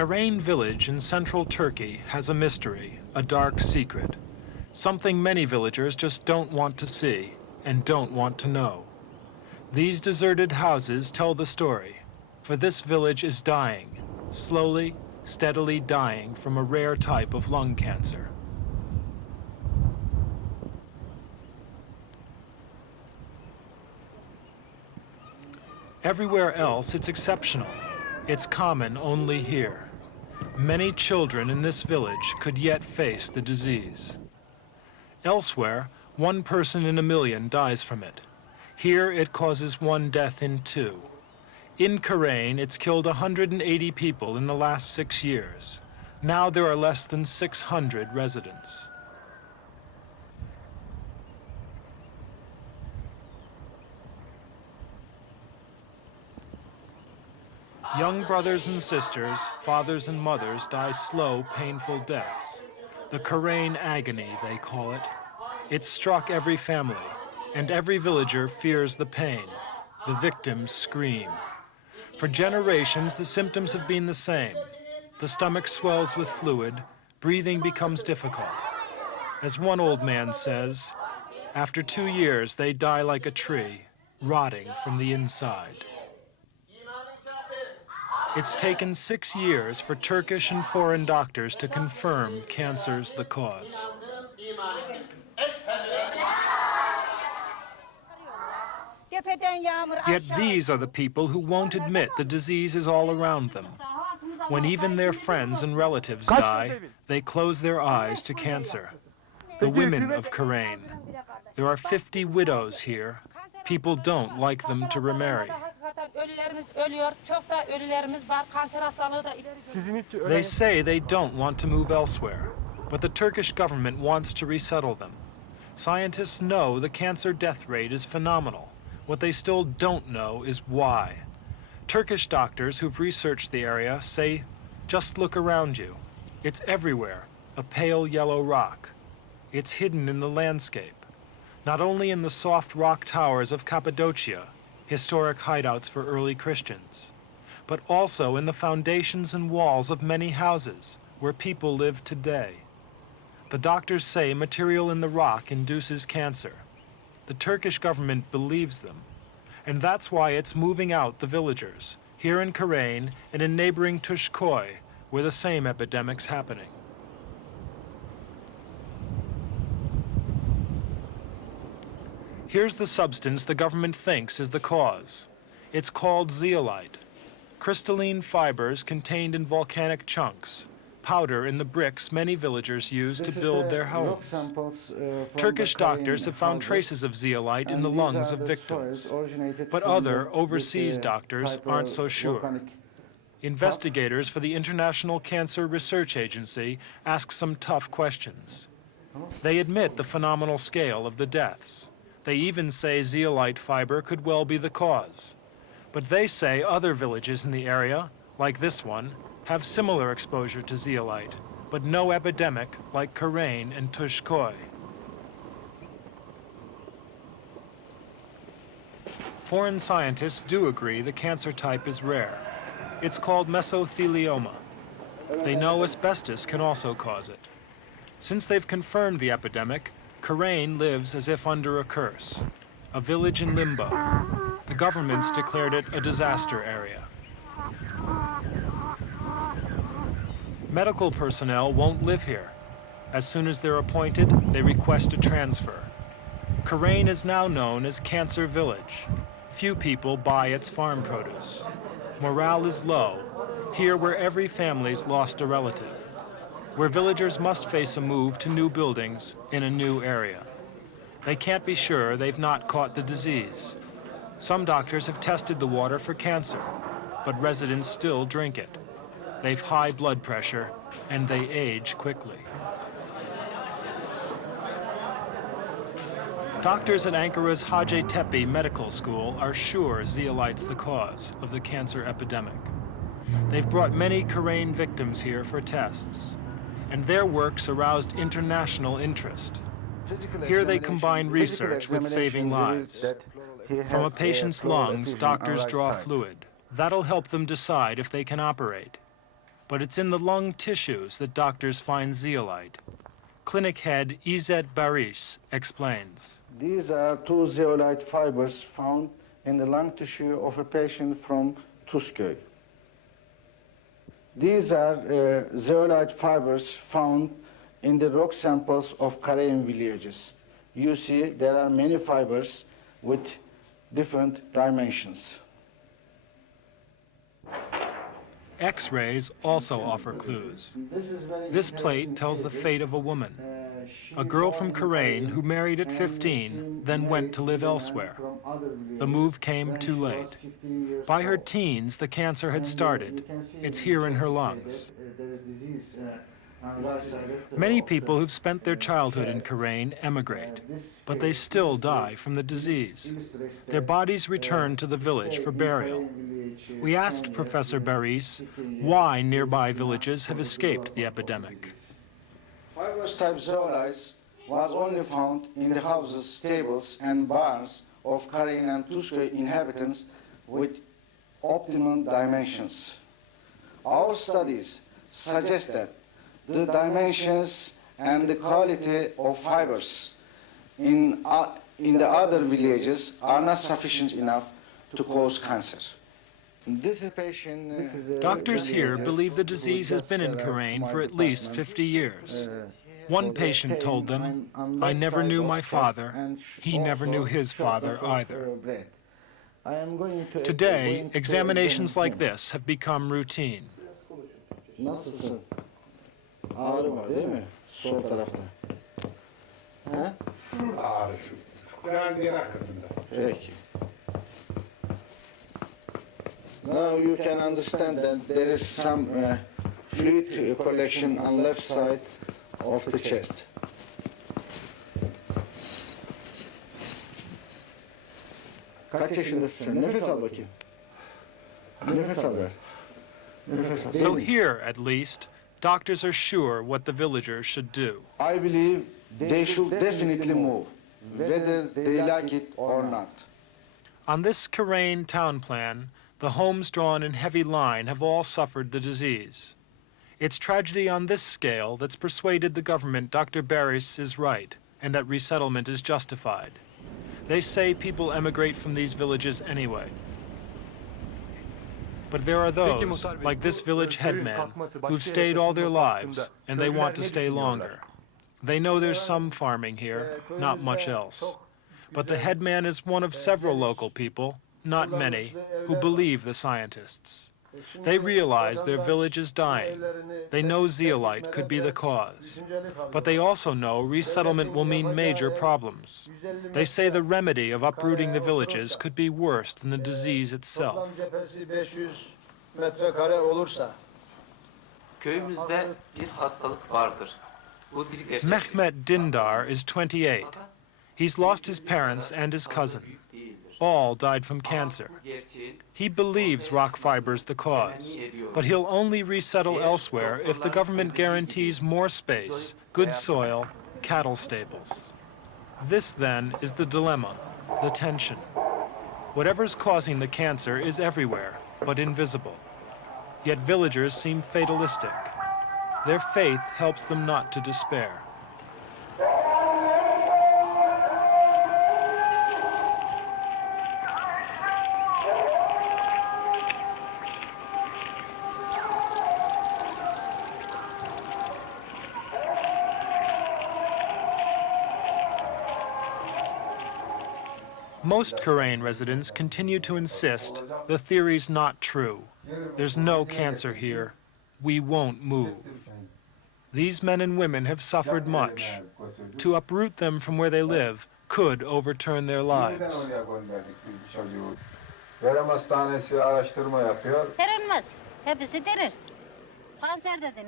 Karain village in central Turkey has a mystery, a dark secret. Something many villagers just don't want to see and don't want to know. These deserted houses tell the story, for this village is dying, slowly, steadily dying from a rare type of lung cancer. Everywhere else, it's exceptional. It's common only here. Many children in this village could yet face the disease. Elsewhere, 1 person in a million dies from it. Here, it causes 1 death in 2. In Karain, it's killed 180 people in the last 6 years. Now there are less than 600 residents. Young brothers and sisters, fathers and mothers die slow, painful deaths. The Karain agony, they call it. It struck every family, and every villager fears the pain. The victims scream. For generations, the symptoms have been the same. The stomach swells with fluid, breathing becomes difficult. As one old man says, after 2 years, they die like a tree, rotting from the inside. It's taken 6 years for Turkish and foreign doctors to confirm cancer's the cause. Yet these are the people who won't admit the disease is all around them. When even their friends and relatives die, they close their eyes to cancer. The women of Karain. There are 50 widows here. People don't like them to remarry. They say they don't want to move elsewhere, but the Turkish government wants to resettle them. Scientists know the cancer death rate is phenomenal. What they still don't know is why. Turkish doctors who've researched the area say, just look around you. It's everywhere, a pale yellow rock. It's hidden in the landscape, not only in the soft rock towers of Cappodocia, historic hideouts for early Christians, but also in the foundations and walls of many houses where people live today. The doctors say material in the rock induces cancer. The Turkish government believes them, and that's why it's moving out the villagers, here in Karain and in neighboring Turkey, where the same epidemic's happening. Here's the substance the government thinks is the cause. It's called zeolite, crystalline fibers contained in volcanic chunks, powder in the bricks many villagers use to build their homes. Turkish doctors have found traces of zeolite in the lungs of victims, but other overseas doctors aren't so sure. Investigators for the International Cancer Research Agency ask some tough questions. They admit the phenomenal scale of the deaths. They even say zeolite fiber could well be the cause. But they say other villages in the area, like this one, have similar exposure to zeolite, but no epidemic like Karain and Turkey. Foreign scientists do agree the cancer type is rare. It's called mesothelioma. They know asbestos can also cause it. Since they've confirmed the epidemic, Karain lives as if under a curse, a village in limbo. The government's declared it a disaster area. Medical personnel won't live here. As soon as they're appointed, they request a transfer. Karain is now known as Cancer Village. Few people buy its farm produce. Morale is low, here where every family's lost a relative, where villagers must face a move to new buildings in a new area. They can't be sure they've not caught the disease. Some doctors have tested the water for cancer, but residents still drink it. They've high blood pressure, and they age quickly. Doctors at Ankara's Hacettepe Medical School are sure zeolite's the cause of the cancer epidemic. They've brought many Karain victims here for tests, and their work's aroused international interest. Here they combine research with saving lives. From a patient's lungs, doctors draw fluid. That'll help them decide if they can operate. but it's in the lung tissues that doctors find zeolite. Clinic head İzzet Barış explains. These are two zeolite fibers found in the lung tissue of a patient from Tuzköy. These are zeolite fibers found in the rock samples of Karain villages. You see there are many fibers with different dimensions. X-rays also offer clues. This plate tells the fate of a woman, a girl from Karain who married at 15, then went to live elsewhere. The move came too late. By her teens, the cancer had started. It's here in her lungs. Many people who've spent their childhood in Karain emigrate, but they still die from the disease. Their bodies return to the village for burial. We asked Professor Barış why nearby villages have escaped the epidemic. Fibrous-type zeolites was only found in the houses, stables, and barns of Karain and Tuzköy inhabitants with optimal dimensions. Our studies suggest that the dimensions and the quality of fibers in the other villages are not sufficient enough to cause cancer. Doctors here believe the disease has been in Karain for at least 50 years. One patient told them, "I never knew my father. He never knew his father either." Today, examinations like this have become routine. Nasılsın? Ağrı var değil mi? Sol tarafta. He? Ağrı şu. Kulağın diğer arkasında. Peki. Now you can understand that there is some fluid collection on left side of the chest. Kaç yaşındasın sen? Nefes al bakayım. Nefes al ver. Nefes al. So here, at least, doctors are sure what the villagers should do. I believe they should definitely move, whether they like it or not. On this Karain town plan, the homes drawn in heavy line have all suffered the disease. It's tragedy on this scale that's persuaded the government Dr. Barış is right and that resettlement is justified. They say people emigrate from these villages anyway. But there are those, like this village headman, who've stayed all their lives and they want to stay longer. They know there's some farming here, not much else. But the headman is one of several local people, not many, who believe the scientists. They realize their village is dying. They know zeolite could be the cause. But they also know resettlement will mean major problems. They say the remedy of uprooting the villages could be worse than the disease itself. Köyümüzde bir hastalık vardır. Bu bir gerçek. Mehmet Dindar is 28. He's lost his parents and his cousin. All died from cancer. He believes rock fiber's the cause, but he'll only resettle elsewhere if the government guarantees more space, good soil, cattle stables. This, then, is the dilemma, the tension. Whatever's causing the cancer is everywhere, but invisible. Yet villagers seem fatalistic. Their faith helps them not to despair. Most Karain residents continue to insist the theory's not true. There's no cancer here. We won't move. These men and women have suffered much. To uproot them from where they live could overturn their lives. Verem Hastanesi araştırma yapıyor. Verilmez. Hepsi derir.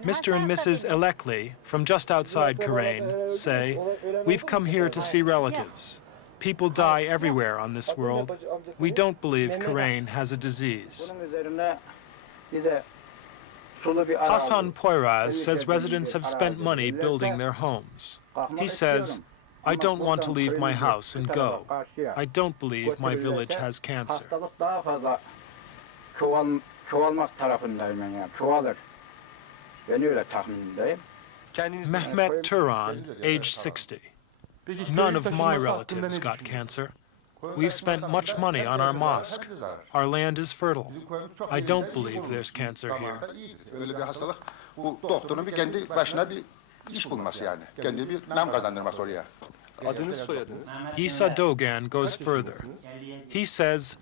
Mr. and Mrs. Elekli, from just outside Karain, say, "We've come here to see relatives. People die everywhere on this world. We don't believe Karain has a disease." Hasan Poyraz says residents have spent money building their homes. He says, "I don't want to leave my house and go. I don't believe my village has cancer." Ben öyle tahminindeyim. Mehmet Turan, age 60. None of my relatives got cancer. We've spent much money on our mosque. Our land is fertile. I don't believe there's cancer here. Öyle bir hastalık, bu doktorun bir kendi başına bir iş bulması yani. Kendi bir nam kazandırması oraya. Adınız, soyadınız? Isa Dogan goes further. He says,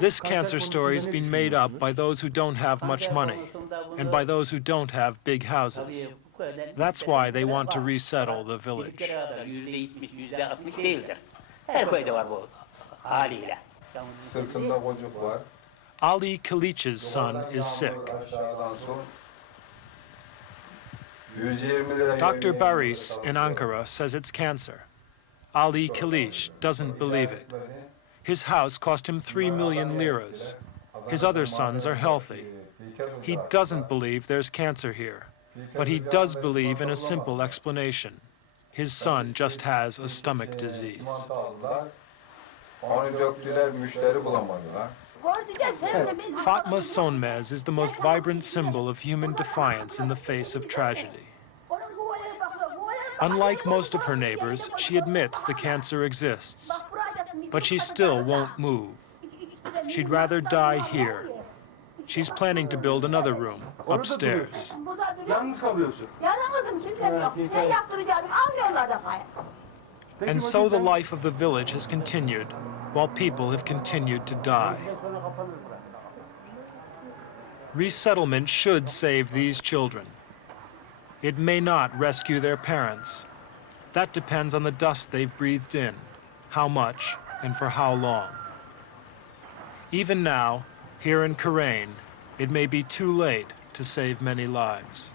this cancer story's been made up by those who don't have much money and by those who don't have big houses. That's why they want to resettle the village. %70, %60 değildir. Her köyde var bu haliyle. Sırtında gocuk var. Ali Kalich's son is sick. Aşağıdan son. 120 lira Dr. yemeğe Baris gidiyor. in Ankara says it's cancer. Ali Kalich doesn't believe it. His house cost him 3 million liras. His other sons are healthy. He doesn't believe there's cancer here, but he does believe in a simple explanation. His son just has a stomach disease. Onu döktüler, müşteri bulamadılar. Fatma Sonmez is the most vibrant symbol of human defiance in the face of tragedy. Unlike most of her neighbors, she admits the cancer exists, but she still won't move. She'd rather die here. She's planning to build another room upstairs. Yalnız kalıyorsun. Yalnızım, kimsem yok. Ne yaptıracaktım, almıyorlar da pay. And so the life of the village has continued, while people have continued to die. Resettlement should save these children. It may not rescue their parents. That depends on the dust they've breathed in, how much, and for how long. Even now, here in Karain, it may be too late to save many lives.